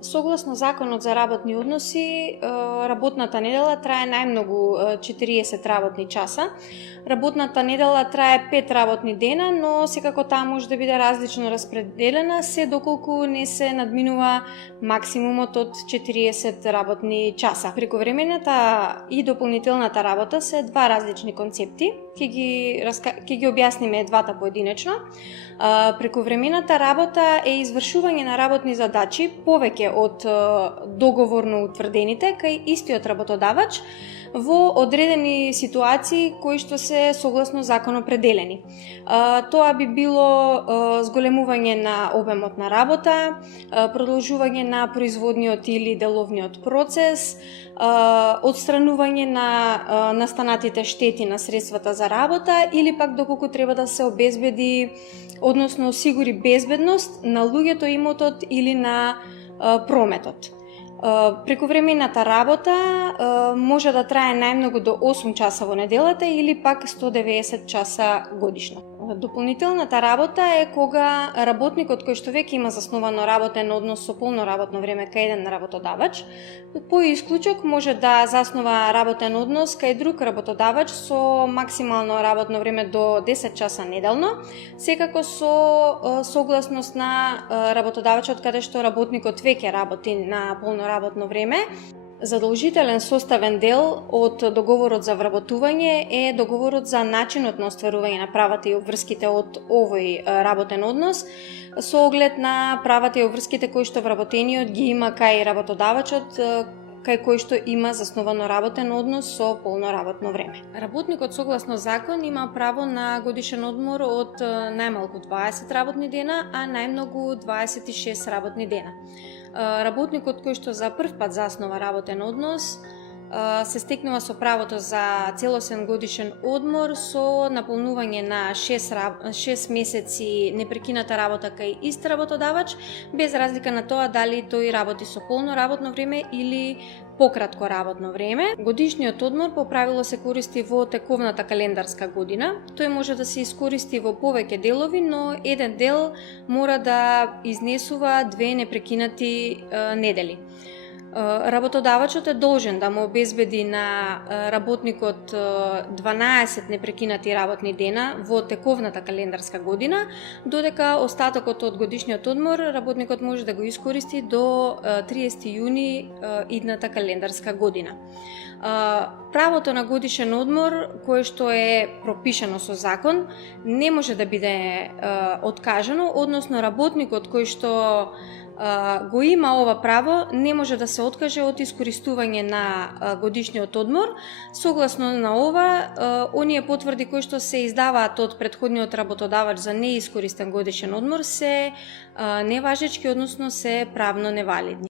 Согласно Законот за работни односи, работната недела трае најмногу 40 работни часа. Работната недела трае 5 работни дена, но секако таа може да биде различно распределена, се доколку не се надминува максимумот од 40 работни часа. Прековремената и дополнителната работа се два различни концепти. Ќе ги објасниме двата поединечно. Прековремената работа е извршување на работни задачи повеќе од договорно утврдените кај истиот работодавач во одредени ситуации кои што се согласно закон определени. Тоа би било зголемување на обемот на работа, продолжување на производниот или деловниот процес, отстранување на настанатите штети на средствата за работа или пак доколку треба да се обезбеди, односно осигури безбедност на луѓето, имотот или на прометот. Прековремената работа може да трае најмногу до 8 часа во неделата или пак 190 часа годишно. Дополнителната работа е кога работникот кој што веќе има засновано работен однос со полно работно време кај еден работодавач, по исклучок може да заснова работен однос кај друг работодавач со максимално работно време до 10 часа неделно, секако со согласност на работодавачот каде што работникот веќе работи на полно работно време. Задолжителен составен дел од договорот за вработување е договорот за начинот на остварување на правата и обврските од овој работен однос, со оглед на правата и обврските кои што вработениот ги има кај работодавачот, кај кој што има засновано работен однос со полно работно време. Работникот согласно закон има право на годишен одмор од најмалку 20 работни дена, а најмногу 26 работни дена. Работникот кој што за прв пат заснова работен однос се стекнува со правото за целосен годишен одмор со наполнување на 6 месеци непрекината работа кај ист работодавач, без разлика на тоа дали тој работи со полно работно време или пократко работно време. Годишниот одмор по правило се користи во тековната календарска година. Тој може да се искористи во повеќе делови, но еден дел мора да изнесува 2 непрекинати недели. Работодавачот е должен да му обезбеди на работникот 12 непрекинати работни дена во тековната календарска година, додека остатокот од годишниот одмор работникот може да го искористи до 30 јуни идната календарска година. Правото на годишен одмор, кое што е пропишано со закон, не може да биде откажано, односно работникот кој што го има ова право не може да се откаже од искористување на годишниот одмор. Согласно на ова, оние потврди кои што се издаваат од претходниот работодавач за неискористен годишен одмор се неважечки, односно се правно невалидни.